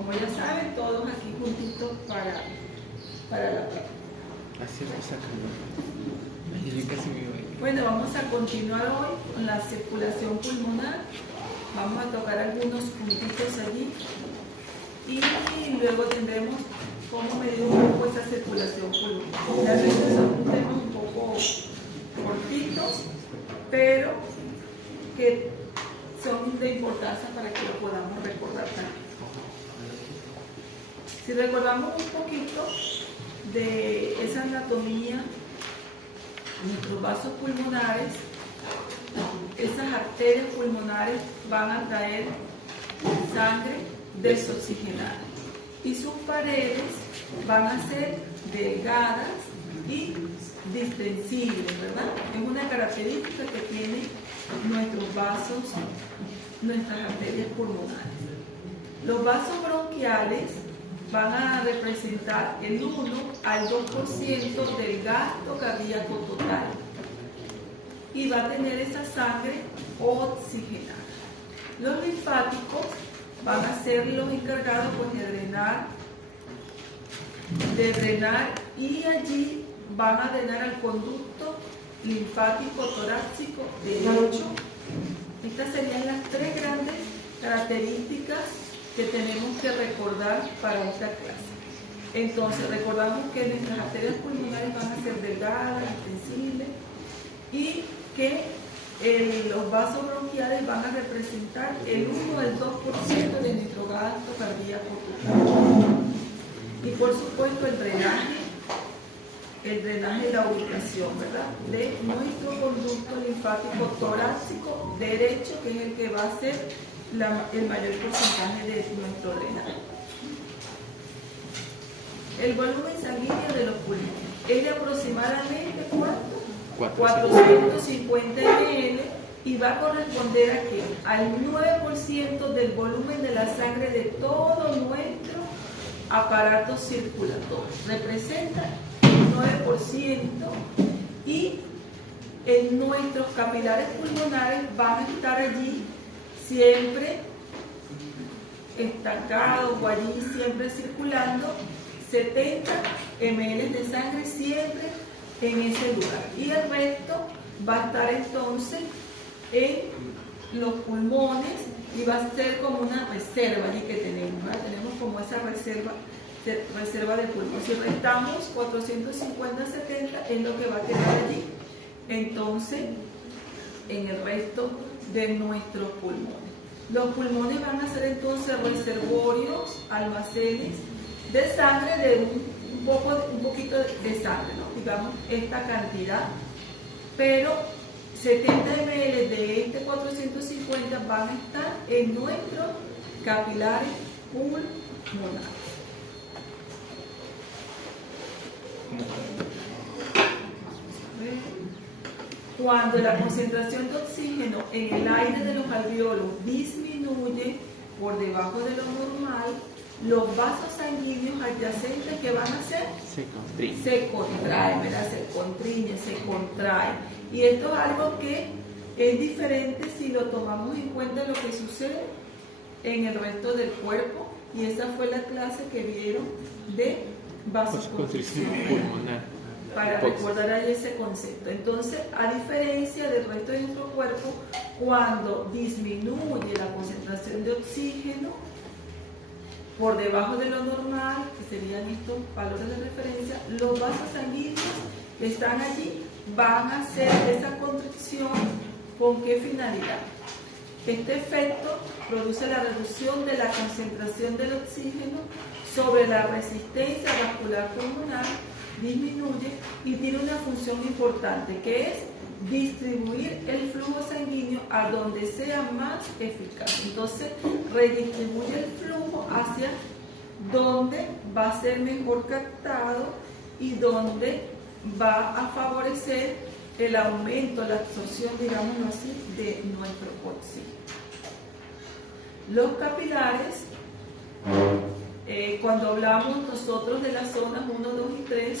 como ya saben, todos aquí juntitos para la práctica. Así lo sacando. Yo casi me voy. Bueno, vamos a continuar hoy con la circulación pulmonar. Vamos a tocar algunos puntitos allí y luego tendremos cómo medir un poco esa circulación pulmonar. Realmente son temas un poco cortitos, pero que son de importancia para que lo podamos recordar también. Si recordamos un poquito de esa anatomía, nuestros vasos pulmonares, esas arterias pulmonares van a traer sangre desoxigenada y sus paredes van a ser delgadas y distensibles, ¿verdad? Es una característica que tienen nuestros vasos, nuestras arterias pulmonares. Los vasos bronquiales van a representar el 1 al 2% del gasto cardíaco total y va a tener esa sangre oxigenada. Los linfáticos van a ser los encargados pues, de drenar y allí van a drenar al conducto linfático torácico derecho. Estas serían las tres grandes características que tenemos que recordar para esta clase. Entonces, recordamos que nuestras arterias pulmonares van a ser delgadas, extensibles y que los vasos bronquiales van a representar el 1 al 2% de nuestro gasto cardíaco total. Y por supuesto el drenaje y la ubicación, ¿verdad? De nuestro conducto linfático torácico derecho, que es el que va a ser el mayor porcentaje de nuestro drenaje. El volumen sanguíneo de los pulmones es de aproximadamente ¿cuánto? 450 ml y va a corresponder a ¿qué? Al 9% del volumen de la sangre de todo nuestro aparato circulatorio. Representa el 9% y en nuestros capilares pulmonares van a estar allí siempre estancados o allí siempre circulando 70 ml de sangre siempre en ese lugar. Y el resto va a estar entonces en los pulmones y va a ser como una reserva allí que tenemos, ¿verdad? Tenemos como esa reserva de pulmón. Si restamos 450-70 es lo que va a quedar allí entonces en el resto de nuestros pulmones. Los pulmones van a ser entonces reservorios, almacenes de sangre de un poquito de sangre, ¿no? Digamos esta cantidad, pero 70 ml de este 450 van a estar en nuestros capilares pulmonares. Cuando la concentración de oxígeno en el aire de los alvéolos disminuye por debajo de lo normal, los vasos sanguíneos adyacentes, ¿qué van a hacer? Se contraen, ¿verdad? Se constriñen, se contraen. Y esto es algo que es diferente si lo tomamos en cuenta lo que sucede en el resto del cuerpo. Y esa fue la clase que vieron de vasoconstricción pulmonar, para recordar ahí ese concepto. Entonces, a diferencia del resto de nuestro cuerpo, cuando disminuye la concentración de oxígeno por debajo de lo normal, que serían estos valores de referencia, los vasos sanguíneos que están allí van a hacer esa contracción. ¿Con qué finalidad? Este efecto produce la reducción de la concentración del oxígeno sobre la resistencia vascular pulmonar, disminuye y tiene una función importante, que es distribuir el flujo sanguíneo a donde sea más eficaz. Entonces, redistribuye el flujo hacia donde va a ser mejor captado y donde va a favorecer el aumento, la absorción, digámoslo así, de nuestro oxígeno. Los capilares, cuando hablamos nosotros de las zonas 1, 2 y 3,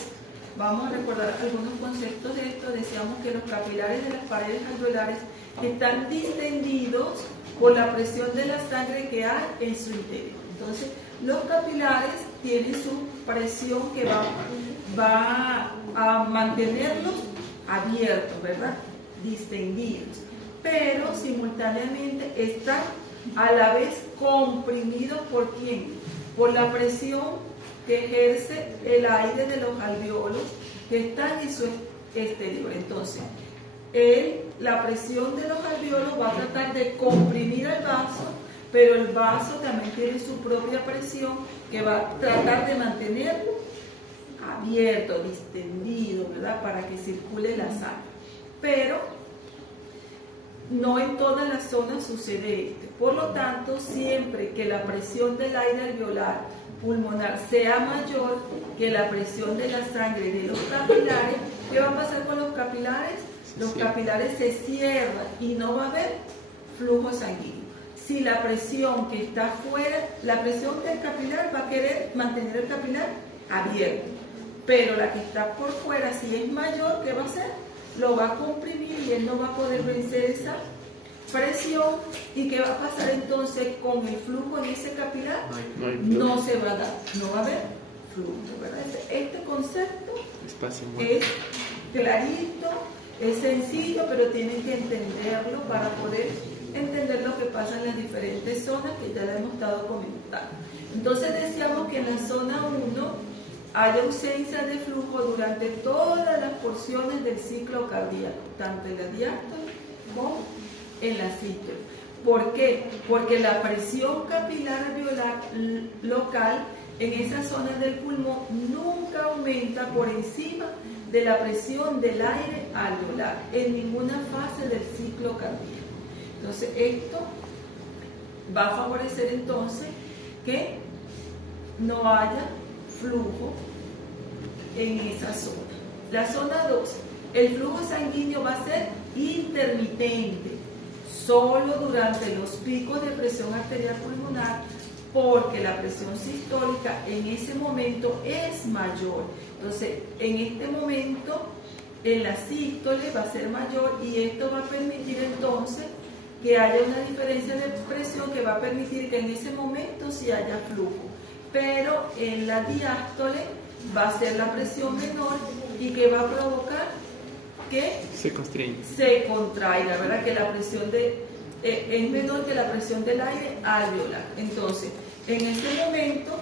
vamos a recordar algunos conceptos de esto. Decíamos que los capilares de las paredes alveolares están distendidos por la presión de la sangre que hay en su interior. Entonces, los capilares tienen su presión que va a mantenerlos abiertos, ¿verdad? Distendidos. Pero simultáneamente están a la vez comprimidos ¿por quién? Por la presión que ejerce el aire de los alveolos que están en su exterior. Entonces, la presión de los alveolos va a tratar de comprimir el vaso, pero el vaso también tiene su propia presión que va a tratar de mantenerlo abierto, distendido, ¿verdad? Para que circule la sangre. Pero no en todas las zonas sucede esto. Por lo tanto, siempre que la presión del aire alveolar pulmonar sea mayor que la presión de la sangre de los capilares, ¿qué va a pasar con los capilares? Los capilares se cierran y no va a haber flujo sanguíneo. Si la presión que está afuera, la presión del capilar va a querer mantener el capilar abierto, pero la que está por fuera, si es mayor, ¿qué va a hacer? Lo va a comprimir y él no va a poder vencer esa presión. ¿Y qué va a pasar entonces con el flujo en ese capilar? No se va a dar, no va a haber flujo, ¿verdad? Este concepto es clarito, es sencillo, pero tienen que entenderlo para poder entender lo que pasa en las diferentes zonas que ya le hemos estado comentando. Entonces decíamos que en la zona 1 hay ausencia de flujo durante todas las porciones del ciclo cardíaco, tanto en la diástole como en la sístole. ¿Por qué? Porque la presión capilar alveolar local en esas zonas del pulmón nunca aumenta por encima de la presión del aire alveolar en ninguna fase del ciclo cardíaco. Entonces esto va a favorecer entonces que no haya flujo en esa zona. La zona 2, el flujo sanguíneo va a ser intermitente, solo durante los picos de presión arterial pulmonar, porque la presión sistólica en ese momento es mayor. Entonces, en este momento, en la sístole va a ser mayor y esto va a permitir entonces que haya una diferencia de presión que va a permitir que en ese momento sí haya flujo. Pero en la diástole va a ser la presión menor y que va a provocar que se contraiga, ¿verdad? Que la presión es menor que la presión del aire alveolar. Entonces, en este momento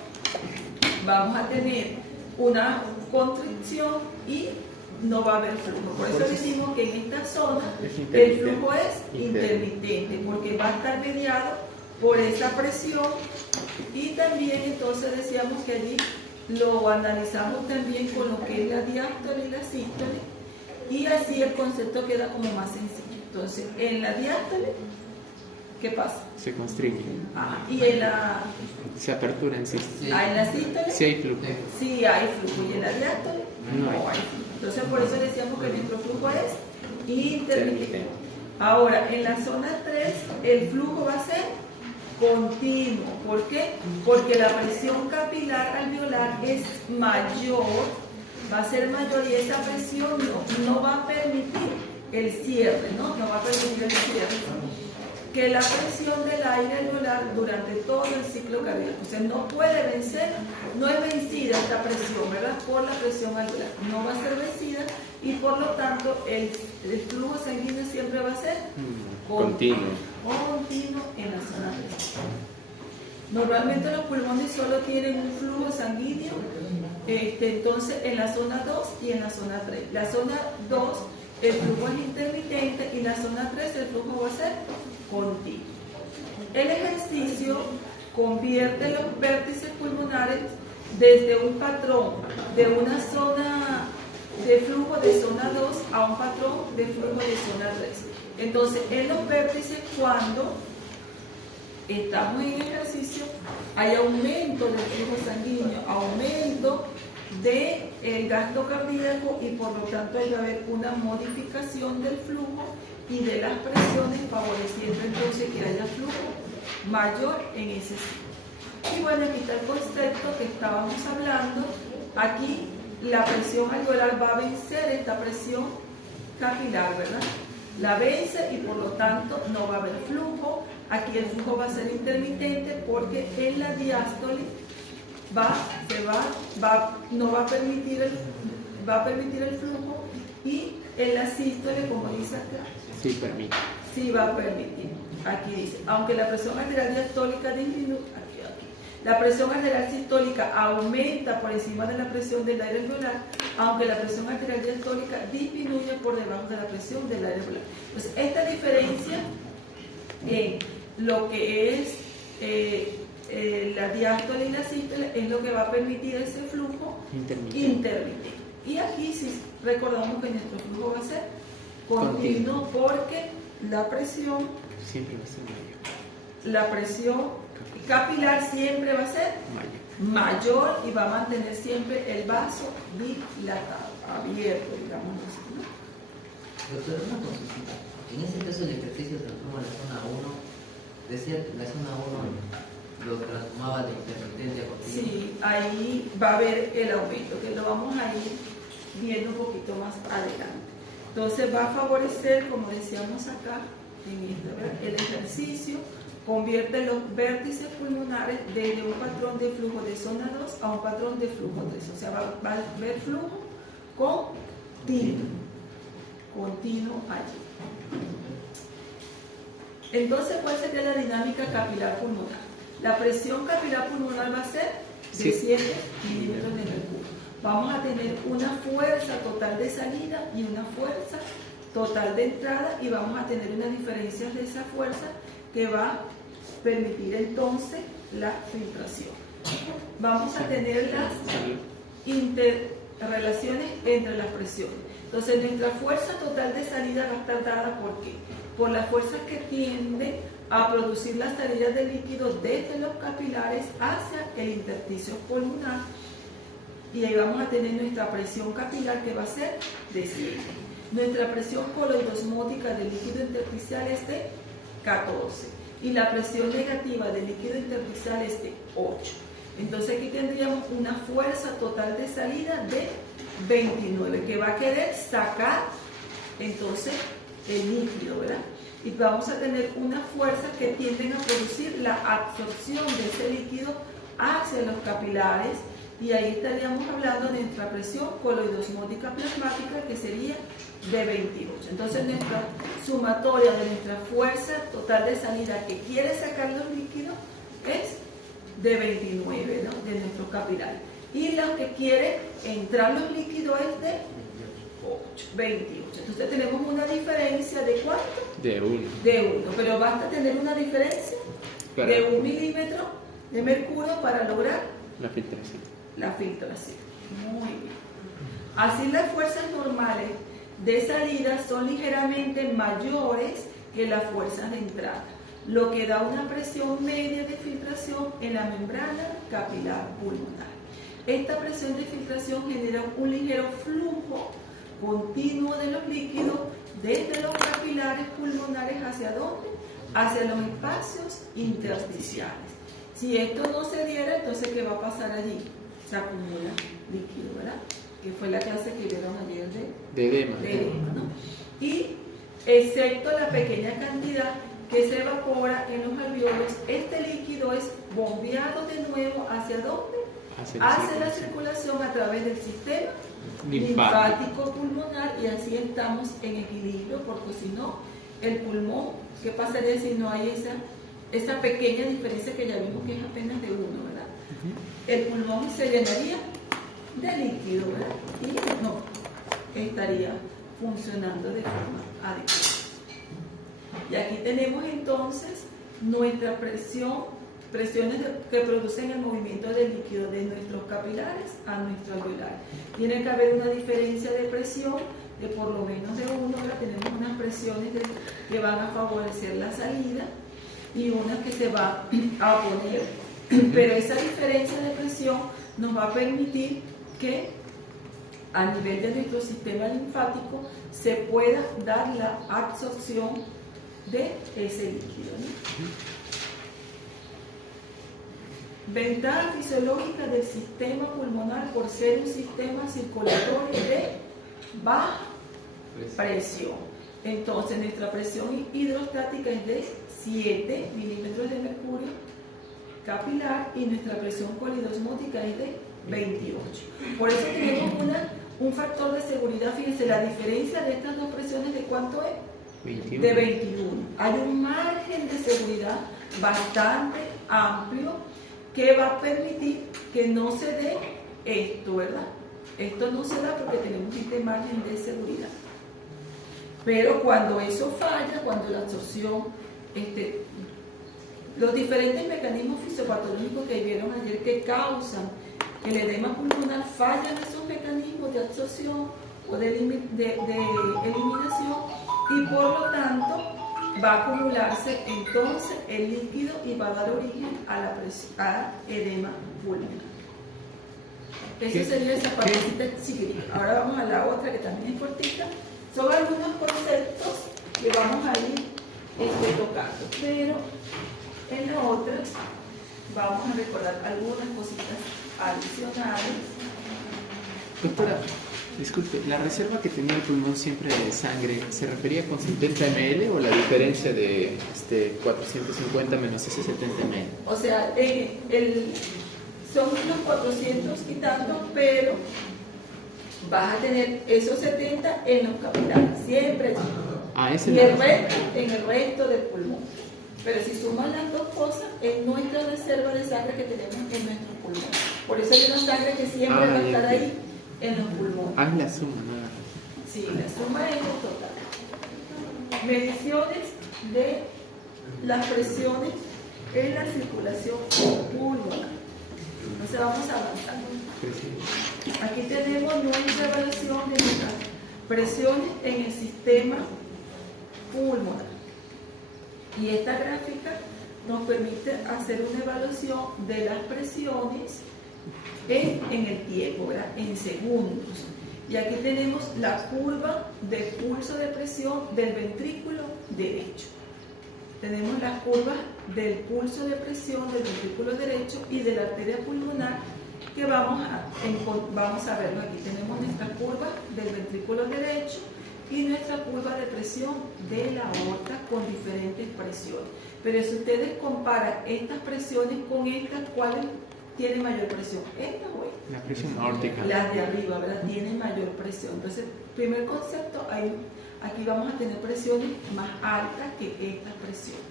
vamos a tener una constricción y no va a haber flujo. Por eso decimos que en esta zona el flujo es intermitente, porque va a estar mediado por esa presión. Y también entonces decíamos que allí lo analizamos también con lo que es la diástole y la sístole, y así el concepto queda como más sencillo. Entonces, en la diástole, ¿qué pasa? Se constriñe. Y en la... Se apertura en sí. En la sístole sí hay flujo. Sí hay flujo, y en la diástole no hay flujo. Entonces, por eso decíamos que nuestro flujo es intermitente. Ahora, en la zona 3, el flujo va a ser continuo. ¿Por qué? Porque la presión capilar alveolar es mayor, va a ser mayor, y esa presión no va a permitir el cierre, ¿no? No va a permitir el cierre. Que la presión del aire alveolar durante todo el ciclo cardíaco, o sea, no puede vencer, no es vencida esta presión, ¿verdad? Por la presión alveolar, no va a ser vencida, y por lo tanto el flujo sanguíneo siempre va a ser continuo en la zona 3. Normalmente los pulmones solo tienen un flujo sanguíneo, entonces en la zona 2 y en la zona 3. La zona 2 el flujo es intermitente y la zona 3 el flujo va a ser continuo. El ejercicio convierte los vértices pulmonares desde un patrón de una zona de flujo de zona 2 a un patrón de flujo de zona 3. Entonces, en los vértices, cuando estamos en ejercicio, hay aumento del flujo sanguíneo, aumento del gasto cardíaco, y por lo tanto va a haber una modificación del flujo y de las presiones, favoreciendo entonces que haya flujo mayor en ese sitio. Y bueno, aquí está el concepto que estábamos hablando. Aquí la presión alveolar va a vencer esta presión capilar, ¿verdad? La vence y por lo tanto no va a haber flujo. Aquí el flujo va a ser intermitente porque en la diástole no va a permitir el flujo, y en la sístole, como dice acá, Sí, permite. sí va a permitir. Aquí dice, aunque la presión arterial diastólica disminuye, la presión arterial sistólica aumenta por encima de la presión del aire alveolar, aunque la presión arterial diastólica disminuye por debajo de la presión del aire alveolar. Entonces, esta diferencia en lo que es la diástole y la sístole es lo que va a permitir ese flujo intermitente. Y aquí sí recordamos que nuestro flujo va a ser continuo porque la presión Siempre va a ser mayor. la presión capilar siempre va a ser mayor y va a mantener siempre el vaso dilatado, abierto, digamos así, ¿no? Doctor, una consulta. En ese caso el ejercicio transforma la zona 1, decía que la zona 1 lo transformaba de intermitente a continuo. Sí, ahí va a haber el aumento, que lo vamos a ir viendo un poquito más adelante. Entonces va a favorecer, como decíamos acá, el ejercicio convierte los vértices pulmonares desde un patrón de flujo de zona 2 a un patrón de flujo 3. O sea, va a haber flujo continuo allí. Entonces, ¿cuál sería la dinámica capilar pulmonar? La presión capilar pulmonar va a ser de 7 milímetros de mercurio. Vamos a tener una fuerza total de salida y una fuerza total de entrada, y vamos a tener una diferencia de esa fuerza que va a permitir entonces la filtración. Vamos a tener las interrelaciones entre las presiones. Entonces, nuestra fuerza total de salida va a estar dada ¿por qué? Por la fuerza que tiende a producir las salidas de líquido desde los capilares hacia el intersticio pulmonar, y ahí vamos a tener nuestra presión capilar, que va a ser de 7. Nuestra presión coloidosmótica del líquido intersticial es de 14 y la presión negativa del líquido intersticial es de 8. Entonces aquí tendríamos una fuerza total de salida de 29, que va a querer sacar entonces el líquido, ¿verdad? Y vamos a tener una fuerza que tienden a producir la absorción de ese líquido hacia los capilares, y ahí estaríamos hablando de nuestra presión coloidosmótica plasmática, que sería de 28. Entonces nuestra sumatoria de nuestra fuerza total de salida que quiere sacar los líquidos es de 29, ¿no? De nuestros capilares. Y lo que quiere entrar los líquidos es de 28. Entonces tenemos una diferencia de ¿cuánto? De 1. De 1. Pero basta tener una diferencia de 1 milímetro de mercurio para lograr La filtración. la filtración. Muy bien. Así, las fuerzas normales de salida son ligeramente mayores que las fuerzas de entrada, lo que da una presión media de filtración en la membrana capilar pulmonar. Esta presión de filtración genera un ligero flujo continuo de los líquidos desde los capilares pulmonares ¿hacia dónde? Hacia los espacios intersticiales. Si esto no se diera, entonces ¿qué va a pasar allí? Se acumula líquido, ¿verdad? Que fue la clase que vieron ayer De edema. de edema, ¿no? Y excepto la pequeña cantidad que se evapora en los alveolos, este líquido es bombeado de nuevo ¿hacia dónde? Hacia la circulación a través del sistema linfático pulmonar, y así estamos en equilibrio, porque si no, el pulmón, ¿qué pasaría si no hay esa pequeña diferencia que ya vimos que es apenas de 1, ¿verdad? El pulmón se llenaría de líquido, ¿verdad? Y no estaría funcionando de forma adecuada. Y aquí tenemos entonces nuestra presiones que producen el movimiento del líquido de nuestros capilares a nuestro alveolar. Tiene que haber una diferencia de presión de por lo menos de 1, ¿verdad? Tenemos unas presiones que van a favorecer la salida y una que se va a oponer, pero esa diferencia de presión nos va a permitir que a nivel de nuestro sistema linfático se pueda dar la absorción de ese líquido, ¿no? Ventaja fisiológica del sistema pulmonar por ser un sistema circulatorio de baja presión. Entonces nuestra presión hidrostática es de 7 milímetros de mercurio capilar y nuestra presión colidosmótica es de 28. Por eso tenemos un factor de seguridad. Fíjense, la diferencia de estas dos presiones, ¿de cuánto es? 21. De 21. Hay un margen de seguridad bastante amplio que va a permitir que no se dé esto, ¿verdad? Esto no se da porque tenemos este margen de seguridad. Pero cuando eso falla, cuando la absorción, los diferentes mecanismos fisiopatológicos que vieron ayer que causan el edema pulmonar, fallan esos mecanismos de absorción o de eliminación y por lo tanto va a acumularse entonces el líquido y va a dar origen a edema pulmonar. Eso sería esa partecita chiquitita. Ahora vamos a la otra que también es cortita. Son algunos conceptos que vamos a ir tocando, pero en la otra vamos a recordar algunas cositas adicionales. Doctora, disculpe, ¿la reserva que tenía el pulmón siempre de sangre se refería con 70 ml o la diferencia de 450 menos ese 70 ml? O sea, son unos 400 quitando, pero vas a tener esos 70 en los capilares, siempre. Y el resto en el resto del pulmón. Pero si suman las dos cosas, es nuestra reserva de sangre que tenemos en nuestro pulmón. Por eso hay una sangre que siempre va a estar ahí en los pulmones. Ah, la suma, nada. Sí, la suma es el total. Mediciones de las presiones en la circulación pulmonar. Entonces vamos avanzando. Aquí tenemos nuestra evaluación de nuestras presiones en el sistema pulmonar. Y esta gráfica nos permite hacer una evaluación de las presiones en el tiempo, ¿verdad? En segundos. Y aquí tenemos la curva de pulso de presión del ventrículo derecho. Tenemos las curvas del pulso de presión del ventrículo derecho y de la arteria pulmonar que vamos a verlo aquí. Tenemos nuestra curva del ventrículo derecho y nuestra curva de presión de la aorta con diferentes presiones. Pero si ustedes comparan estas presiones con estas, ¿cuáles tienen mayor presión? ¿Esta o esta? La presión aórtica. Las de arriba, ¿verdad? Tienen mayor presión. Entonces, primer concepto, aquí vamos a tener presiones más altas que estas presiones.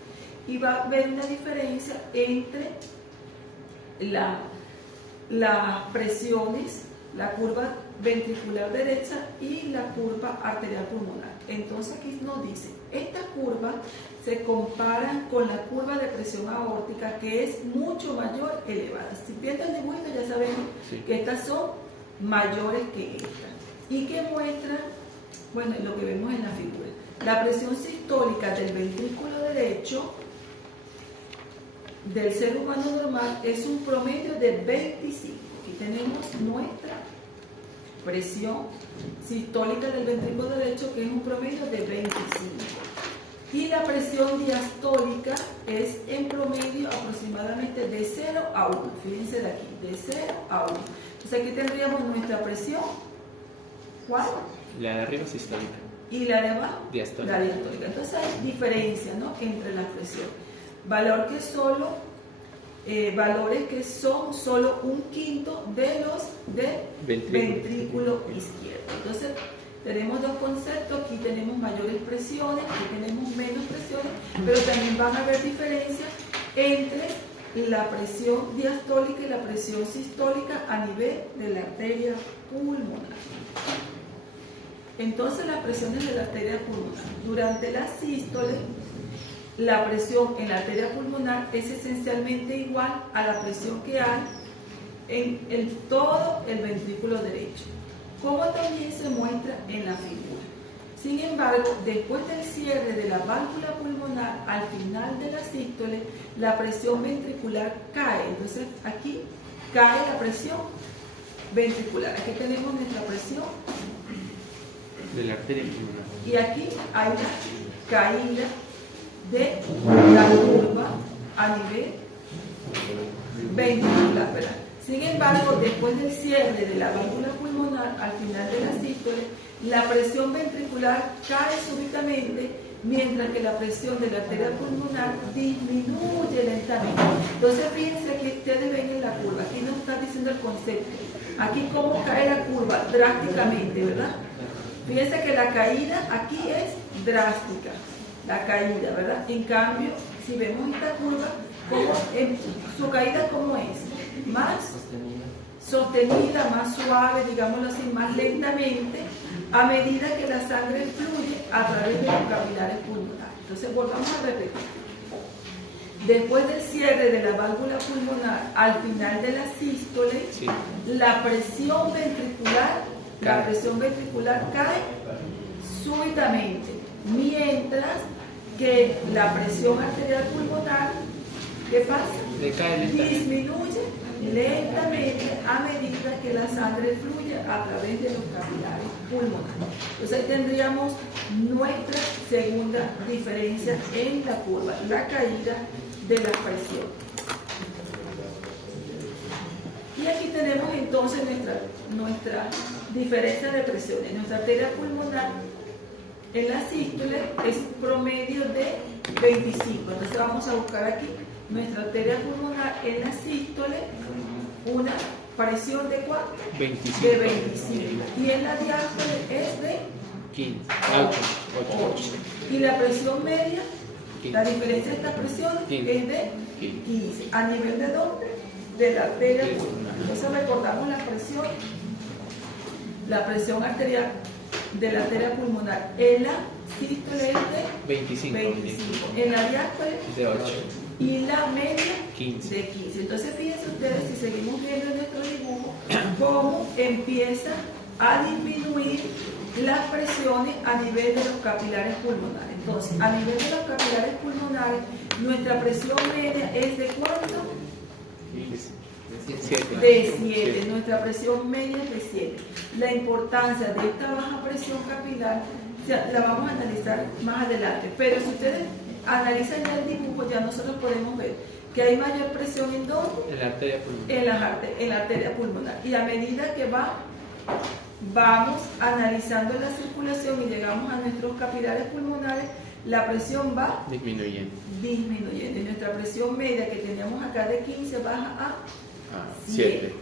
Y va a haber una diferencia entre las presiones, la curva ventricular derecha y la curva arterial pulmonar. Entonces aquí nos dice, esta curva se compara con la curva de presión aórtica que es mucho mayor elevada. Si pierden el dibujito ya sabemos que estas son mayores que estas. ¿Y que muestra? Bueno, lo que vemos en la figura. La presión sistólica del ventrículo derecho del ser humano normal es un promedio de 25. Aquí tenemos nuestra presión sistólica del ventrículo derecho, que es un promedio de 25. Y la presión diastólica es en promedio aproximadamente de 0 a 1. Fíjense de aquí, de 0 a 1. Entonces aquí tendríamos nuestra presión. ¿Cuál? La de arriba sistólica. ¿Y la de abajo? Diastólica. La diastólica. Entonces hay diferencia, ¿no?, entre las presiones. Valores que son solo un quinto de los de ventrículo izquierdo. Entonces tenemos dos conceptos, aquí tenemos mayores presiones, aquí tenemos menos presiones, pero también van a haber diferencias entre la presión diastólica y la presión sistólica a nivel de la arteria pulmonar. Entonces las presiones de la arteria pulmonar. Durante la sístole, la presión en la arteria pulmonar es esencialmente igual a la presión que hay en todo el ventrículo derecho, como también se muestra en la figura. Sin embargo, después del cierre de la válvula pulmonar, al final de la sístole, la presión ventricular cae. Entonces, aquí cae la presión ventricular. Aquí tenemos nuestra presión De la arteria pulmonar. y aquí hay una caída de la curva a nivel ventricular, ¿verdad? Sin embargo, después del cierre de la válvula pulmonar, al final de la sístole, la presión ventricular cae súbitamente mientras que la presión de la arteria pulmonar disminuye lentamente. Entonces fíjense que ustedes ven en la curva, aquí nos está diciendo el concepto, aquí cómo cae la curva drásticamente, ¿verdad? Fíjense que la caída aquí es drástica, la caída, ¿verdad? En cambio, si vemos esta curva, su caída ¿cómo es? Más sostenida, más suave, digámoslo así, más lentamente, a medida que la sangre fluye a través de los capilares pulmonares. Entonces volvamos a repetir. Después del cierre de la válvula pulmonar, al final de la sístole, Sí. la presión ventricular cae súbitamente, mientras que la presión arterial pulmonar, ¿qué pasa? Decae lentamente. Disminuye lentamente a medida que la sangre fluye a través de los capilares pulmonares. Entonces ahí tendríamos nuestra segunda diferencia en la curva, la caída de la presión. Y aquí tenemos entonces nuestra diferencia de presiones. Nuestra arteria pulmonar en la sístole es promedio de 25. Entonces vamos a buscar aquí nuestra arteria pulmonar en la sístole, una presión de ¿cuánto? 25. De 25. Y en la diástole es de 15. 8. y la presión media, 15. la diferencia de esta presión 15. es de 15. ¿A nivel de dónde? De la arteria pulmonar. Entonces recordamos la presión arterial de la arteria pulmonar en la sístole es de 25. en la diástole De 8. y la media 15. de 15. Entonces fíjense ustedes, si seguimos viendo en nuestro dibujo, cómo empieza a disminuir las presiones a nivel de los capilares pulmonares. Entonces, a nivel de los capilares pulmonares, nuestra presión media es de ¿cuánto? 7. De 7. Nuestra presión media es de 7. La importancia de esta baja presión capilar la vamos a analizar más adelante. Pero si ustedes analizan ya el dibujo, ya nosotros podemos ver que hay mayor presión en ¿dónde? En la arteria pulmonar. En la arteria pulmonar. Y a medida que vamos analizando la circulación y llegamos a nuestros capilares pulmonares, la presión va Disminuyendo. disminuyendo. Y nuestra presión media que teníamos acá de 15 baja a 7.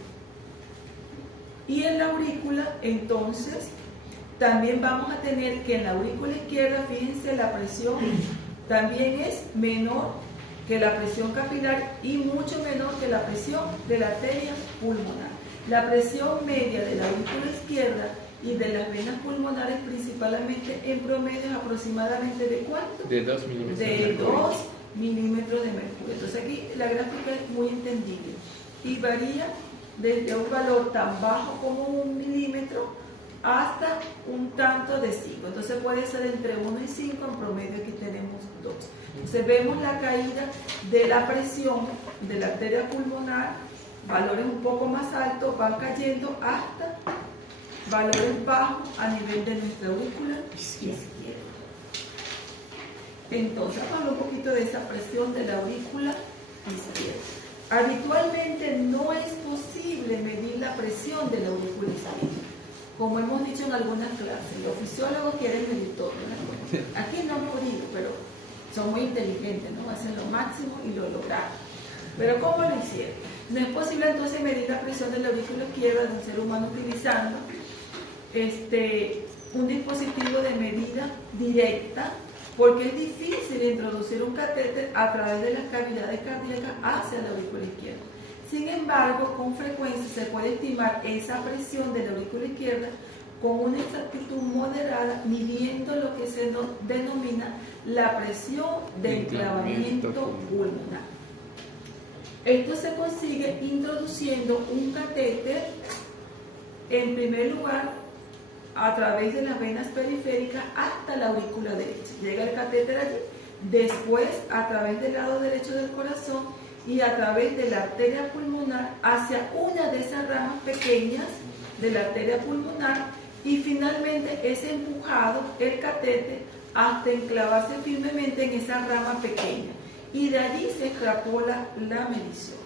Y en la aurícula, entonces, también vamos a tener que en la aurícula izquierda, fíjense, la presión también es menor que la presión capilar y mucho menor que la presión de la arteria pulmonar. La presión media de la aurícula izquierda y de las venas pulmonares principalmente en promedio es aproximadamente ¿de cuánto? De 2 milímetros. De 2 milímetros de mercurio. Entonces aquí la gráfica es muy entendible y varía desde un valor tan bajo como 1 milímetro hasta un tanto de 5. Entonces puede ser entre 1 y 5, en promedio aquí tenemos 2. Entonces vemos la caída de la presión de la arteria pulmonar, valores un poco más altos van cayendo hasta valores bajos a nivel de nuestra aurícula izquierda. Entonces vamos a hablar un poquito de esa presión de la aurícula izquierda. Habitualmente no es posible medir la presión de la aurícula izquierda. Como hemos dicho en algunas clases, los fisiólogos quieren medir todo, ¿verdad? Aquí no hemos podido, pero son muy inteligentes, ¿no? Hacen lo máximo y lo lograron. Pero ¿cómo lo hicieron? No es posible entonces medir la presión de la aurícula izquierda de un ser humano utilizando un dispositivo de medida directa, porque es difícil introducir un catéter a través de las cavidades cardíacas hacia la aurícula izquierda. Sin embargo, con frecuencia se puede estimar esa presión de la aurícula izquierda con una exactitud moderada, midiendo lo que se denomina la presión de enclavamiento pulmonar. Esto se consigue introduciendo un catéter, en primer lugar, a través de las venas periféricas hasta la aurícula derecha. Llega el catéter allí, después a través del lado derecho del corazón y a través de la arteria pulmonar hacia una de esas ramas pequeñas de la arteria pulmonar y finalmente es empujado el catéter hasta enclavarse firmemente en esa rama pequeña y de allí se extrapola la medición.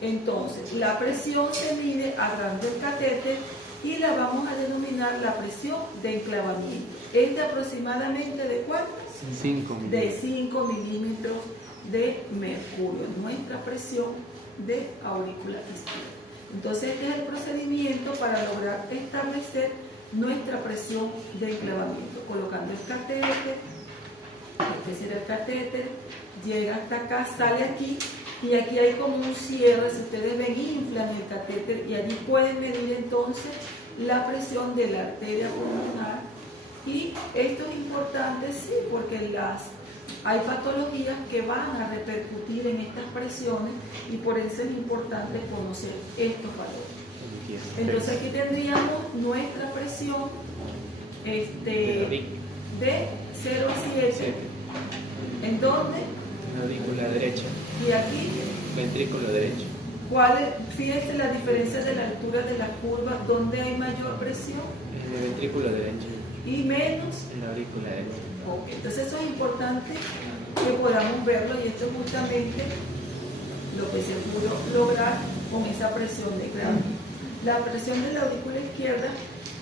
Entonces, la presión se mide a través del catéter y la vamos a denominar la presión de enclavamiento. Es de aproximadamente ¿de cuánto? de 5 milímetros de mercurio, nuestra presión de aurícula izquierda. Entonces este es el procedimiento para lograr establecer nuestra presión de enclavamiento, colocando el catéter. Este será el catéter, llega hasta acá, sale aquí, y aquí hay como un cierre. Si ustedes ven, inflan el catéter y allí pueden medir entonces la presión de la arteria pulmonar. Y esto es importante, sí, porque hay patologías que van a repercutir en estas presiones, y por eso es importante conocer estos valores. Entonces aquí tendríamos nuestra presión de 0 a 7. ¿En dónde? Aurícula derecha. Y aquí. Ventrículo derecho. ¿Cuál es? Fíjense la diferencia de la altura de la curva. ¿Dónde hay mayor presión? En el ventrículo derecho. ¿Y menos? En la aurícula derecha. Ok, entonces eso es importante que podamos verlo, y esto es justamente lo que se pudo lograr con esa presión de grado. La presión de la aurícula izquierda,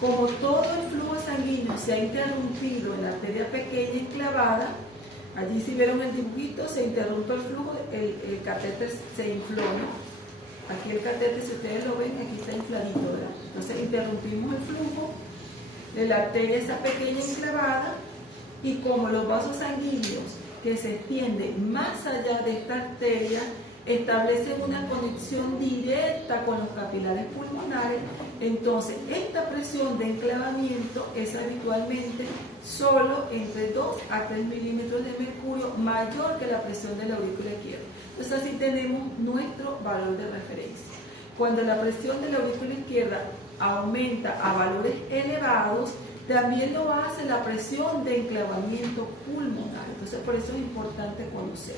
como todo el flujo sanguíneo se ha interrumpido en la arteria pequeña enclavada, allí si vieron el dibujito, se interrumpe el flujo, el catéter se infló, ¿no? Aquí el catéter, si ustedes lo ven, aquí está infladito, ¿verdad? Entonces interrumpimos el flujo de la arteria esa pequeña enclavada, y como los vasos sanguíneos que se extienden más allá de esta arteria establecen una conexión directa con los capilares pulmonares, entonces esta presión de enclavamiento es habitualmente solo entre 2 a 3 milímetros de mercurio, mayor que la presión de la aurícula izquierda. Entonces así tenemos nuestro valor de referencia. Cuando la presión de la aurícula izquierda aumenta a valores elevados, también lo hace la presión de enclavamiento pulmonar. Entonces por eso es importante conocer.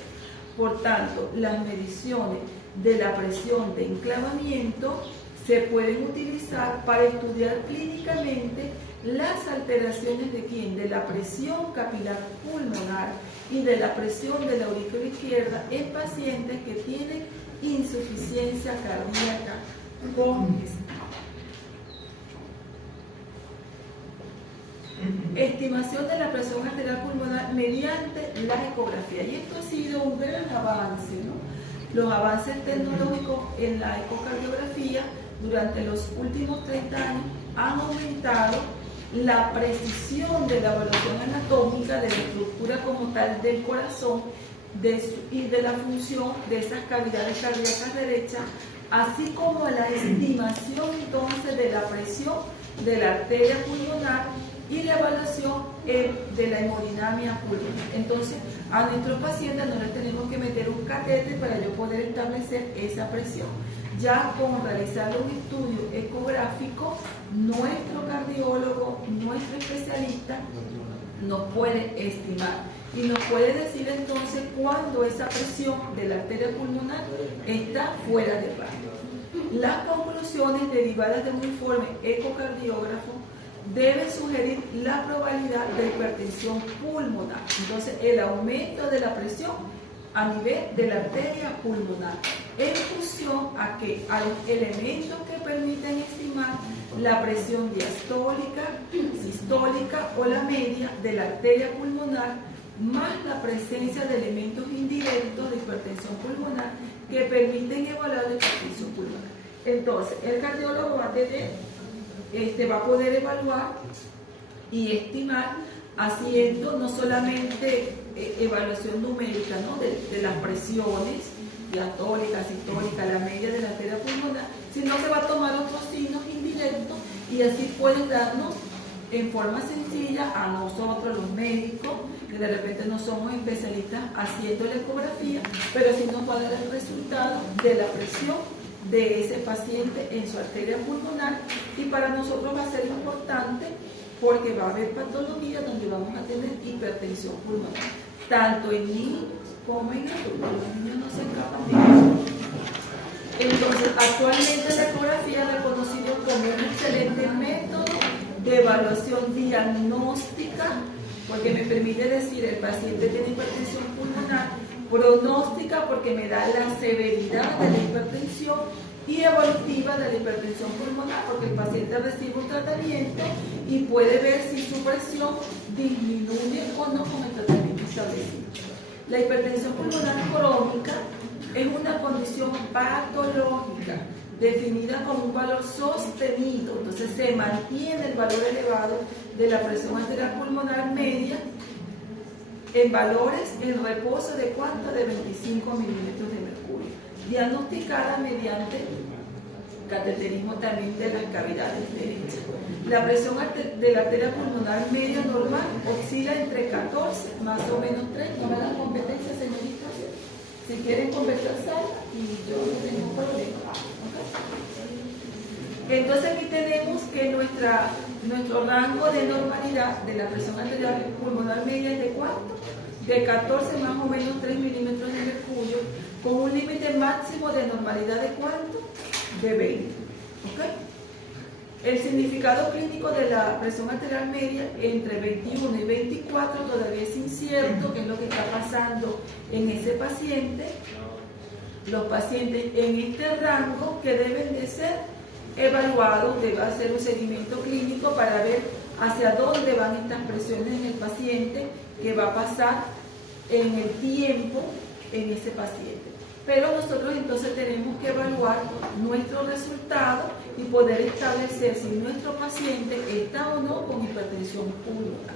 Por tanto, las mediciones de la presión de enclavamiento se pueden utilizar para estudiar clínicamente las alteraciones de ¿quién? De la presión capilar pulmonar y de la presión de la aurícula izquierda en pacientes que tienen insuficiencia cardíaca congestiva. Estimación de la presión arterial pulmonar mediante la ecografía. Y esto ha sido un gran avance, ¿no? Los avances tecnológicos en la ecocardiografía durante los últimos 30 años han aumentado la precisión de la evaluación anatómica de la estructura como tal del corazón y de la función de esas cavidades cardíacas derechas, así como la estimación entonces de la presión de la arteria pulmonar y la evaluación de la hemodinamia pulmonar. Entonces, a nuestros pacientes no les tenemos que meter un catéter para yo poder establecer esa presión. Ya con realizar un estudio ecográfico, nuestro cardiólogo, nuestro especialista, nos puede estimar y nos puede decir entonces cuándo esa presión de la arteria pulmonar está fuera de rango. Las conclusiones derivadas de un informe ecocardiógrafo deben sugerir la probabilidad de hipertensión pulmonar. Entonces, el aumento de la presión a nivel de la arteria pulmonar en función a los elementos que permiten estimar la presión diastólica, sistólica o la media de la arteria pulmonar, más la presencia de elementos indirectos de hipertensión pulmonar que permiten evaluar la hipertensión pulmonar. Entonces, el cardiólogo va a poder evaluar y estimar haciendo no solamente evaluación numérica, ¿no? de las presiones diastólica, sistólica, la media de la arteria pulmonar, sino que va a tomar otros signos indirectos y así puede darnos en forma sencilla a nosotros los médicos, que de repente no somos especialistas haciendo la ecografía, pero sí nos va a dar el resultado de la presión de ese paciente en su arteria pulmonar, y para nosotros va a ser importante porque va a haber patologías donde vamos a tener hipertensión pulmonar, tanto en niños como en adultos. Los niños no se escapan de eso. Entonces, actualmente la ecografía es reconocido como un excelente método de evaluación diagnóstica, porque me permite decir el paciente tiene hipertensión pulmonar, pronóstica porque me da la severidad de la hipertensión, y evolutiva de la hipertensión pulmonar, porque el paciente recibe un tratamiento y puede ver si su presión disminuye o no con el tratamiento establecido. La hipertensión pulmonar crónica es una condición patológica definida como un valor sostenido, entonces se mantiene el valor elevado de la presión arterial pulmonar media en valores en reposo de ¿cuánto? De 25 milímetros de mercurio, diagnosticada mediante cateterismo también de las cavidades derechas. La presión de la arteria pulmonar media normal oscila entre 14 más o menos 3. No me dan competencia, señorita. Si quieren conversar, y yo no tengo problema. ¿Okay? Entonces aquí tenemos que nuestro rango de normalidad de la presión arterial pulmonar media es de ¿cuánto? De 14 más o menos 3 milímetros de mercurio, con un límite máximo de normalidad de ¿cuánto? De 20. ¿Okay? El significado clínico de la presión arterial media entre 21 y 24 todavía es incierto, qué es lo que está pasando en ese paciente. Los pacientes en este rango que deben de ser evaluados, debe hacer un seguimiento clínico para ver hacia dónde van estas presiones en el paciente, qué va a pasar en el tiempo en ese paciente. Pero nosotros entonces tenemos que evaluar nuestro resultado y poder establecer si nuestro paciente está o no con hipertensión pulmonar.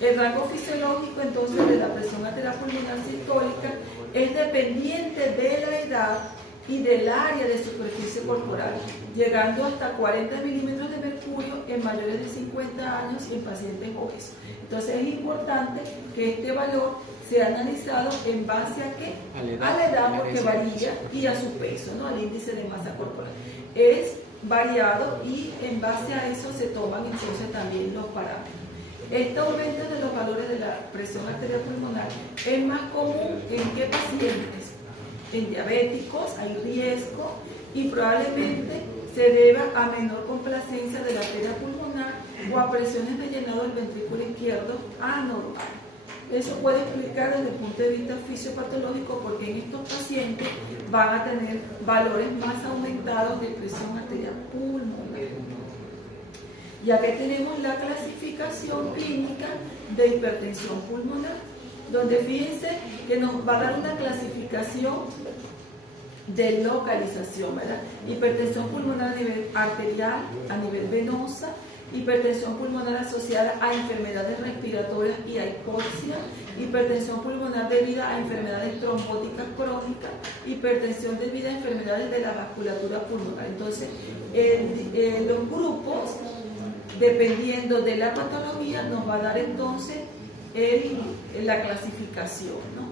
El rango fisiológico entonces de la presión arterial pulmonar sistólica es dependiente de la edad y del área de superficie corporal, llegando hasta 40 milímetros de mercurio en mayores de 50 años y en pacientes obesos. Entonces es importante que este valor sea analizado en base a qué? A la edad, porque varía, y a su peso, ¿no? Al índice de masa corporal. Es variado y en base a eso se toman entonces también los parámetros. Este aumento de los valores de la presión arterial pulmonar es más común en qué pacientes. En diabéticos hay riesgo y probablemente se deba a menor complacencia de la arteria pulmonar o a presiones de llenado del ventrículo izquierdo anormal. Eso puede explicar desde el punto de vista fisiopatológico porque en estos pacientes van a tener valores más aumentados de presión arterial pulmonar. Y aquí tenemos la clasificación clínica de hipertensión pulmonar, donde fíjense que nos va a dar una clasificación de localización, ¿verdad? Hipertensión pulmonar a nivel arterial, a nivel venosa, hipertensión pulmonar asociada a enfermedades respiratorias y a hipoxia, hipertensión pulmonar debida a enfermedades trombóticas crónicas, hipertensión debida a enfermedades de la vasculatura pulmonar. Entonces, los grupos, dependiendo de la patología, nos va a dar entonces la clasificación, ¿no?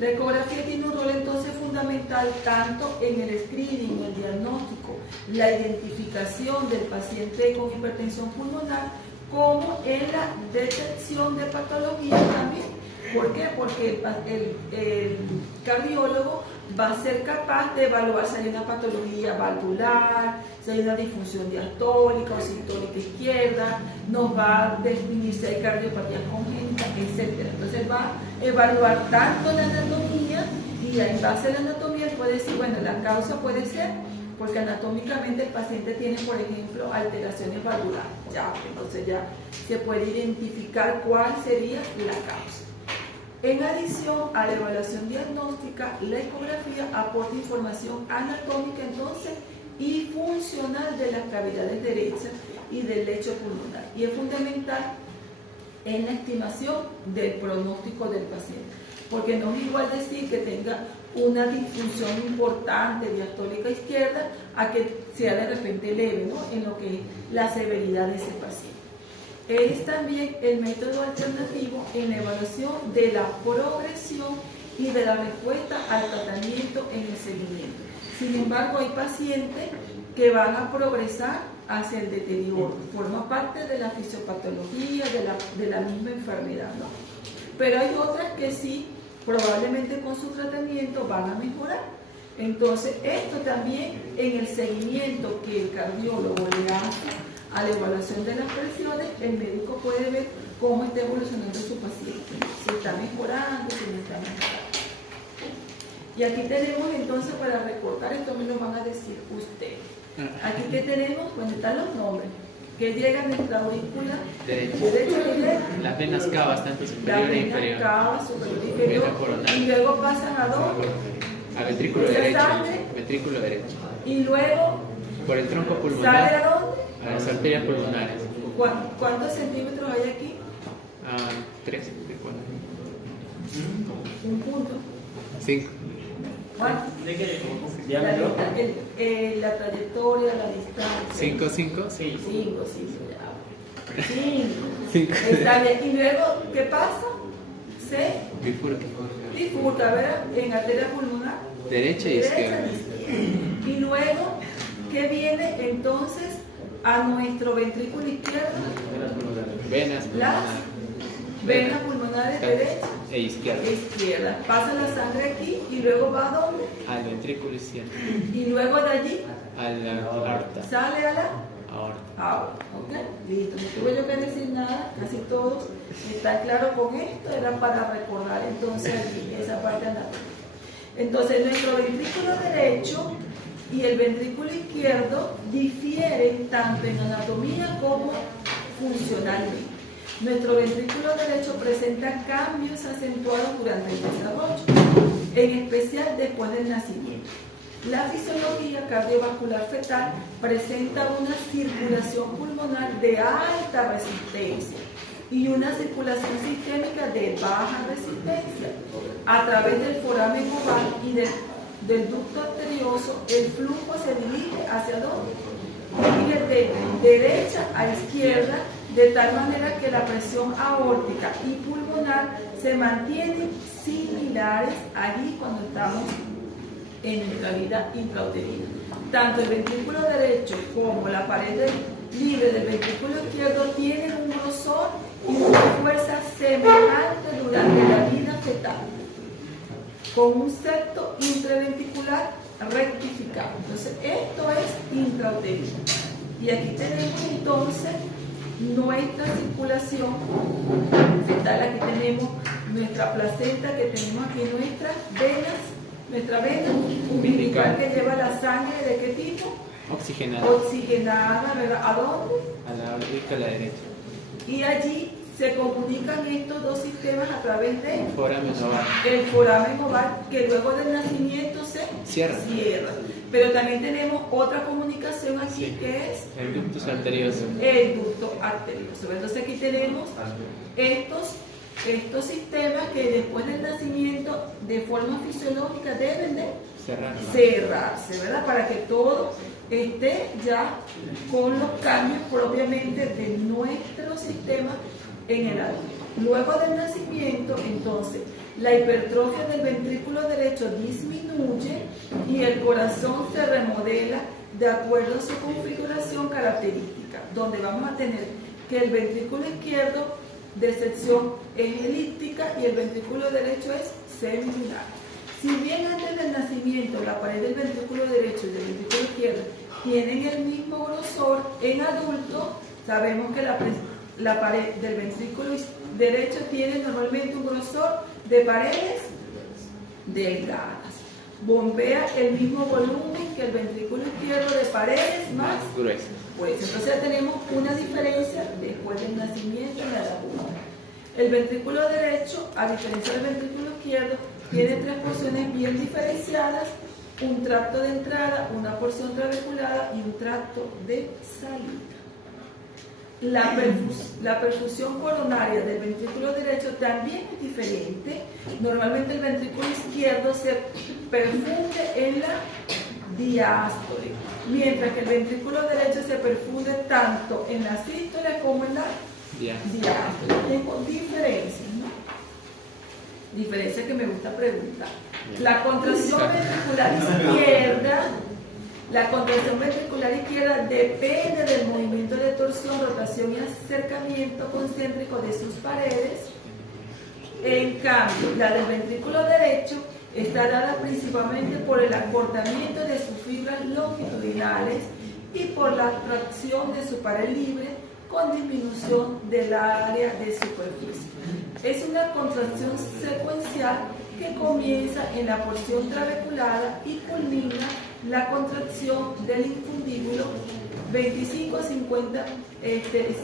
La ecografía tiene un rol entonces fundamental tanto en el screening, el diagnóstico, la identificación del paciente con hipertensión pulmonar, como en la detección de patologías también. ¿Por qué? Porque el cardiólogo va a ser capaz de evaluar si hay una patología valvular, si hay una disfunción diastólica o sistólica izquierda, nos va a definir si hay cardiopatía congénita, etc. Entonces va a evaluar tanto la anatomía y en base a la anatomía puede decir, bueno, la causa puede ser porque anatómicamente el paciente tiene, por ejemplo, alteraciones valvulares. Entonces ya se puede identificar cuál sería la causa. En adición a la evaluación diagnóstica, la ecografía aporta información anatómica entonces y funcional de las cavidades derechas y del lecho pulmonar y es fundamental en la estimación del pronóstico del paciente, porque no es igual decir que tenga una disfunción importante diastólica izquierda a que sea de repente leve, ¿no? En lo que es la severidad de ese paciente. Es también el método alternativo en la evaluación de la progresión y de la respuesta al tratamiento en el seguimiento. Sin embargo, hay pacientes que van a progresar hacia el deterioro, forma parte de la fisiopatología, de la misma enfermedad, ¿no? Pero hay otras que sí, probablemente con su tratamiento van a mejorar. Entonces, esto también en el seguimiento que el cardiólogo le hace a la evaluación de las presiones, el médico puede ver cómo está evolucionando su paciente, si está mejorando, si no está mejorando. Y aquí tenemos entonces, para recordar, esto me lo van a decir ustedes. Aquí que tenemos, bueno, están los nombres, que llega a nuestra aurícula Derecha. derecha y derecha. Las venas cavas, tanto La superior e vena inferior. cava, superior e inferior, Vena coronaria. y luego pasan a dónde, A ventrículo Esa derecho. sangre. Ventrículo derecho. y luego Por el tronco sale pulmonar a dónde. a las arterias pulmonares. ¿Cuántos centímetros hay aquí? A 3, de 4. Un punto. 5. ¿Cuánto? Diámetro. La trayectoria, la distancia. 5, 5. 6. 5, sí, ya. 5. 5. Está bien. Y luego, ¿qué pasa? Se Bifurca. bifurca, ¿verdad? En arteria pulmonar. Derecha y izquierda. y izquierda. Y luego, ¿qué viene entonces a nuestro ventrículo izquierdo? Venas Las pulmonares. venas pulmonares derecha E izquierda. e izquierda. Pasa la sangre aquí y luego va a dónde? Al ventrículo izquierdo. Y luego de allí A la aorta. sale a la Aorta. aorta. ¿Ok? Listo. No tuve yo que decir nada, casi todos están claros con esto. Era para recordar entonces aquí esa parte anatómica. Entonces, nuestro ventrículo derecho y el ventrículo izquierdo difieren tanto en anatomía como funcionalmente. Nuestro ventrículo derecho presenta cambios acentuados durante el desarrollo, en especial después del nacimiento. La fisiología cardiovascular fetal presenta una circulación pulmonar de alta resistencia y una circulación sistémica de baja resistencia. A través del foramen oval y del ducto arterioso, el flujo se dirige hacia dónde? De derecha a izquierda, de tal manera que la presión aórtica y pulmonar se mantienen similares allí cuando estamos en nuestra vida intrauterina. Tanto el ventrículo derecho como la pared libre del ventrículo izquierdo tienen un grosor y una fuerza semejante durante la vida fetal, con un septo intraventricular rectificado. Entonces, esto es intrauterino. Y aquí tenemos entonces nuestra circulación fetal. Aquí tenemos nuestra placenta, que tenemos aquí nuestra vena umbilical que lleva la sangre ¿de qué tipo? Oxigenada. Oxigenada, ¿verdad? ¿A dónde? A la aurícula derecha. Y allí se comunican estos dos sistemas a través de Foramen oval. el foramen oval, que luego del nacimiento se Cierra. Pero también tenemos otra comunicación aquí, Sí. que es El ductus arterioso. el ducto arterioso. Entonces aquí tenemos estos sistemas que después del nacimiento, de forma fisiológica, deben de cerrarse, ¿verdad? Para que todo esté ya con los cambios propiamente de nuestro sistema en el adulto. Luego del nacimiento, entonces, la hipertrofia del ventrículo derecho disminuye y el corazón se remodela de acuerdo a su configuración característica, donde vamos a tener que el ventrículo izquierdo de sección es elíptica y el ventrículo derecho es semilunar. Si bien antes del nacimiento la pared del ventrículo derecho y del ventrículo izquierdo tienen el mismo grosor, en adulto sabemos que la pared del ventrículo derecho tiene normalmente un grosor de paredes delgadas. Bombea el mismo volumen que el ventrículo izquierdo de paredes más gruesas. pues entonces ya tenemos una diferencia después del nacimiento en la edad adulta. El ventrículo derecho, a diferencia del ventrículo izquierdo, tiene tres porciones bien diferenciadas: un tracto de entrada, una porción trabeculada y un tracto de salida. La perfusión coronaria del ventrículo derecho también es diferente. Normalmente el ventrículo izquierdo se perfunde en la diástole, mientras que el ventrículo derecho se perfunde tanto en la sístole como en la diástole. Tengo diferencias, ¿no? Diferencias que me gusta preguntar. La contracción ventricular izquierda depende del movimiento de torsión, rotación y acercamiento concéntrico de sus paredes. En cambio, la del ventrículo derecho está dada principalmente por el acortamiento de sus fibras longitudinales y por la tracción de su pared libre con disminución del área de superficie. Es una contracción secuencial que comienza en la porción trabeculada y culmina la contracción del infundíbulo 25 a 50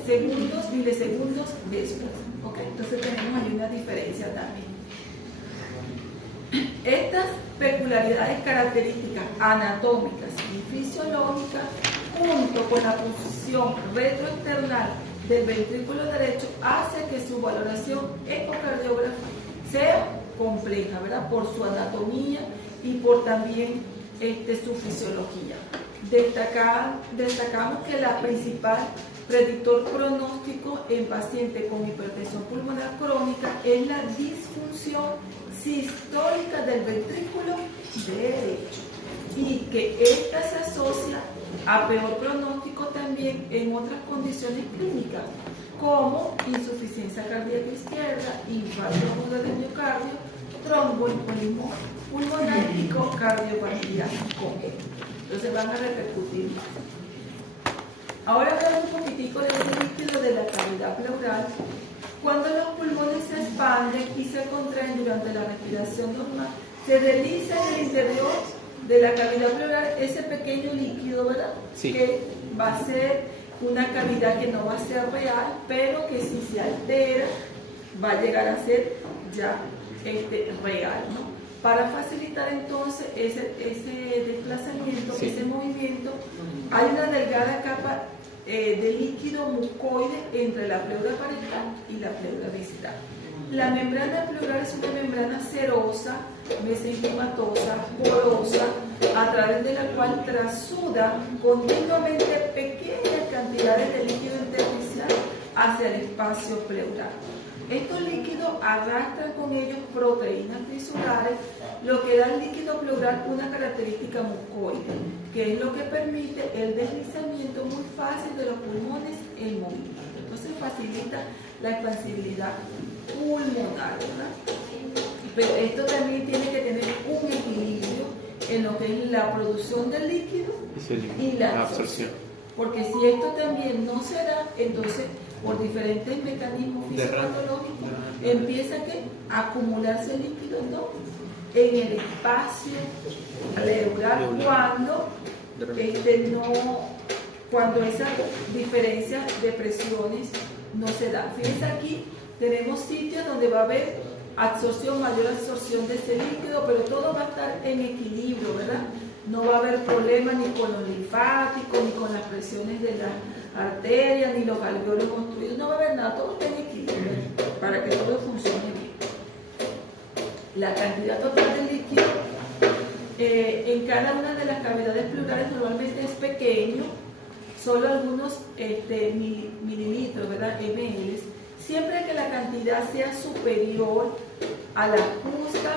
segundos, milisegundos después. Okay, entonces tenemos ahí una diferencia también. Estas peculiaridades características anatómicas y fisiológicas, junto con la posición retroesternal del ventrículo derecho, hace que su valoración ecocardiográfica sea compleja, ¿verdad? Por su anatomía y por también su fisiología. Destacamos que la principal predictor pronóstico en pacientes con hipertensión pulmonar crónica es la disfunción sistólica del ventrículo derecho y que esta se asocia a peor pronóstico también en otras condiciones clínicas como insuficiencia cardíaca izquierda, infarto agudo del miocardio, tromboembolismo pulmonar y cardiopatía congénita. Entonces van a repercutir más. Ahora hablamos un poquitico del líquido de la cavidad pleural. Cuando los pulmones se expanden y se contraen durante la respiración normal, se desliza en el interior de la cavidad pleural ese pequeño líquido, ¿verdad? Sí. Que va a ser una cavidad que no va a ser real, pero que si se altera va a llegar a ser ya real, ¿no? Para facilitar entonces ese desplazamiento, sí, ese movimiento, hay una delgada capa de líquido mucoide entre la pleura parietal y la pleura distal. La membrana pleural es una membrana serosa, mesenquimatosa, porosa, a través de la cual trasuda continuamente pequeñas cantidades de líquido intersticial hacia el espacio pleural. Estos líquidos arrastran con ellos proteínas tisulares, lo que da al líquido pleural una característica mucoide, que es lo que permite el deslizamiento muy fácil de los pulmones en movimiento. Entonces facilita la expansibilidad pulmonar, ¿verdad? Pero esto también tiene que tener un equilibrio en lo que es la producción del líquido y la absorción. Porque si esto también no se da, entonces por diferentes mecanismos fisiopatológicos empieza a acumularse líquido, ¿no?, en el espacio pleural cuando esa diferencia de presiones no se da. Fíjense aquí, tenemos sitios donde va a haber mayor absorción de ese líquido, pero todo va a estar en equilibrio, ¿verdad? No va a haber problema ni con los linfáticos, ni con las presiones de las arterias, ni los alveolos construidos, no va a haber nada, todo está en equilibrio para que todo funcione bien. La cantidad total de líquido en cada una de las cavidades pleurales normalmente es pequeño, solo algunos mililitros, ¿verdad?, ml, siempre que la cantidad sea superior a la justa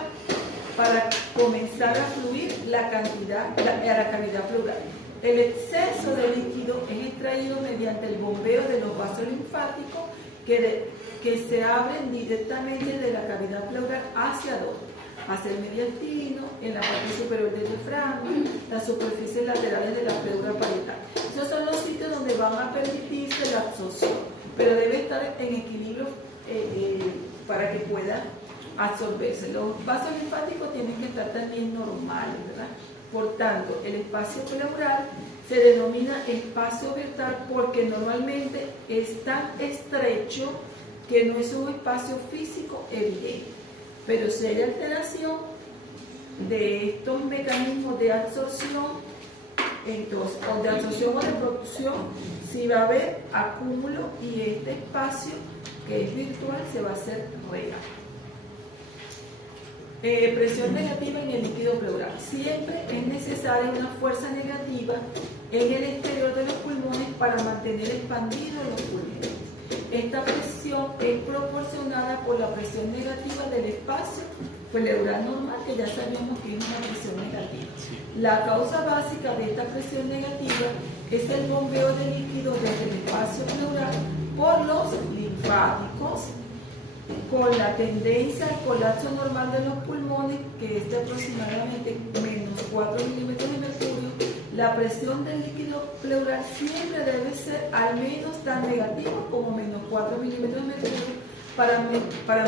para comenzar a fluir la cantidad a la cavidad pleural. El exceso de líquido es extraído mediante el bombeo de los vasos linfáticos que se abren directamente de la cavidad pleural hacia dónde, hacia el mediastino, en la parte superior del diafragma, las superficies laterales de la pleura parietal. Esos son los sitios donde van a permitirse la absorción, pero debe estar en equilibrio para que pueda absorberse. Los vasos linfáticos tienen que estar también normales, ¿verdad? Por tanto, el espacio pleural se denomina espacio vegetal porque normalmente es tan estrecho que no es un espacio físico evidente. Pero si hay alteración de estos mecanismos de absorción, entonces, o de absorción o de producción, sí va a haber acúmulo y este espacio que es virtual se va a hacer real. Presión negativa en el líquido pleural. Siempre es necesaria una fuerza negativa en el exterior de los pulmones para mantener expandidos los pulmones. Esta presión es proporcionada por la presión negativa del espacio pleural normal, que ya sabemos que es una presión negativa. La causa básica de esta presión negativa es el bombeo de líquido desde el espacio pleural por los linfáticos, con la tendencia al colapso normal de los pulmones, que es de aproximadamente menos 4 milímetros de mercurio. La presión del líquido pleural siempre debe ser al menos tan negativa como menos 4 milímetros de mercurio para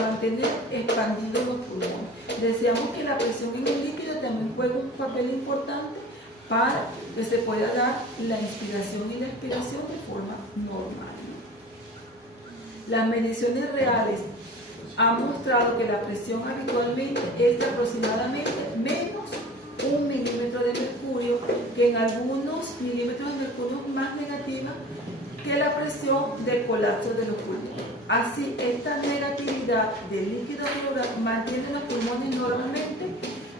mantener expandidos los pulmones. Deseamos que la presión en el líquido también juegue un papel importante para que se pueda dar la inspiración y la expiración de forma normal. Las mediciones reales han mostrado que la presión habitualmente es de aproximadamente menos 1 milímetro de mercurio, que en algunos milímetros de mercurio más negativa que la presión de colapso de los pulmones. Así, esta negatividad del líquido pleural mantiene los pulmones normalmente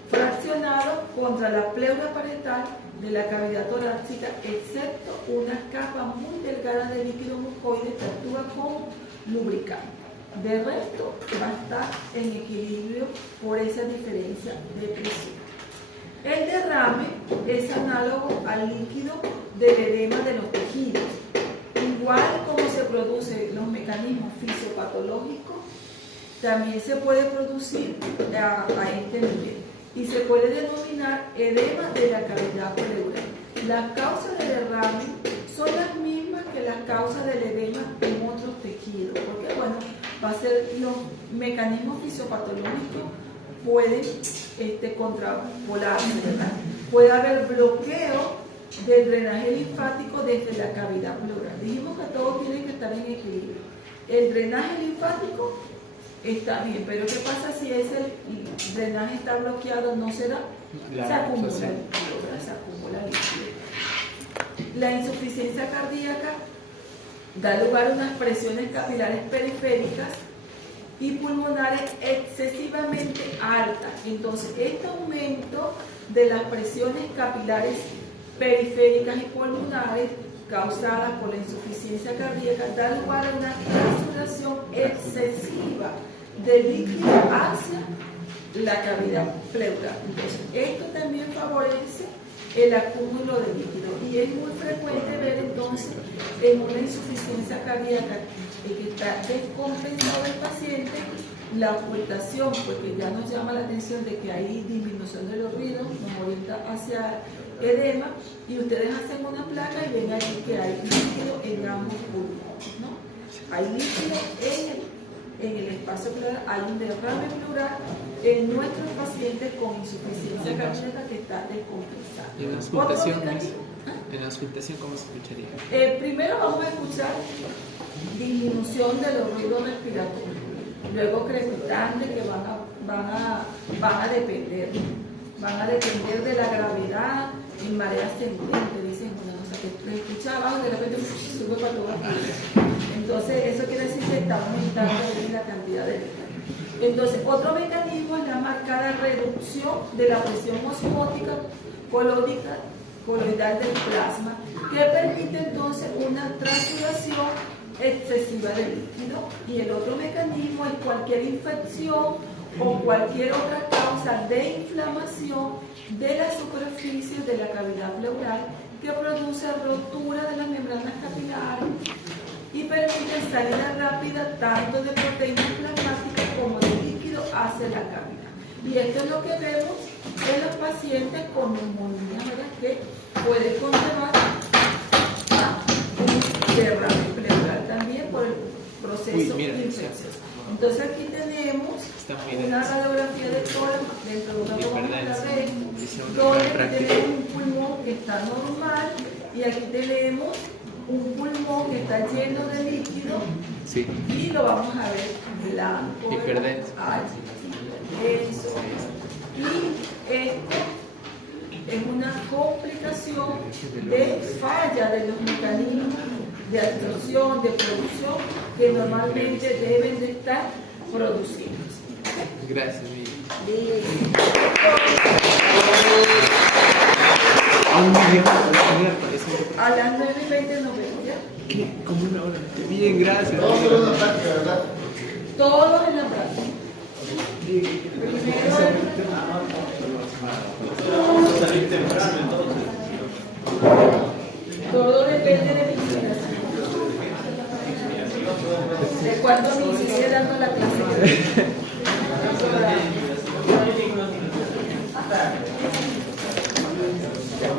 fraccionados contra la pleura parietal de la cavidad torácica, excepto una capa muy delgada de líquido mucoide que actúa como lubricante. De resto, va a estar en equilibrio por esa diferencia de presión. El derrame es análogo al líquido del edema de los tejidos. Igual como se producen los mecanismos fisiopatológicos, también se puede producir a este nivel y se puede denominar edema de la cavidad pleural. Las causas de derrame son las mismas que las causas del edema en otros tejidos, porque bueno, va a ser los mecanismos fisiopatológicos pueden contrapolarse, ¿verdad? Puede haber bloqueo del drenaje linfático desde la cavidad pleural. Dijimos que todo tiene que estar en equilibrio. El drenaje linfático está bien, pero ¿qué pasa si ese drenaje está bloqueado? No se da, se acumula líquido. La insuficiencia cardíaca da lugar a unas presiones capilares periféricas y pulmonares excesivamente altas. Entonces, este aumento de las presiones capilares periféricas y pulmonares causadas por la insuficiencia cardíaca da lugar a una saturación excesiva de líquido hacia la cavidad pleural. Entonces, esto también favorece el acúmulo de líquido y es muy frecuente ver entonces en una insuficiencia cardíaca que está descompensado el paciente la ocultación, porque ya nos llama la atención de que hay disminución de los ruidos, nos orienta hacia edema y ustedes hacen una placa y ven aquí que hay líquido en ambos pulmones, ¿no? Hay líquido en el espacio pleural, hay un derrame pleural en nuestros pacientes con insuficiencia cardíaca que está descompensada. ¿Y en la auscultación, en la auscultación cómo se escucharía? Primero vamos a escuchar disminución de los ruidos respiratorios, luego crepitantes que van a depender de la gravedad y marea ascendente, dicen una cosa que escucha abajo de repente sube para todo aquí. Entonces eso quiere decir que está aumentando la cantidad de líquido. Entonces otro mecanismo es la marcada reducción de la presión osmótica coloidal del plasma, que permite entonces una transsudación excesiva de líquido. Y el otro mecanismo es cualquier infección o cualquier otra causa de inflamación de la superficie de la cavidad pleural que produce rotura de las membranas capilares y permite salida rápida tanto de proteínas plasmáticas como de líquido hacia la cavidad. Y esto es lo que vemos en los pacientes con neumonía, ¿verdad? Que puede conllevar a un derrame pleural también por el proceso infeccioso. Entonces aquí tenemos una radiografía de tórax dentro de una tomografía de esto, donde aquí tenemos un pulmón que está normal y aquí tenemos un pulmón que está lleno de líquido, sí, y lo vamos a ver blanco, hiperdenso. Eso. Y esto es una complicación de falla de los mecanismos de absorción, de producción que normalmente deben de estar producidos. Gracias, Miguel. A las 9:20 nos vemos, ¿ya? ¿Qué? Como una hora. Bien, gracias. Todos en la práctica, ¿verdad? Todos en la práctica. Todo depende de mi inspiración. De cuánto me sigue dando la clase.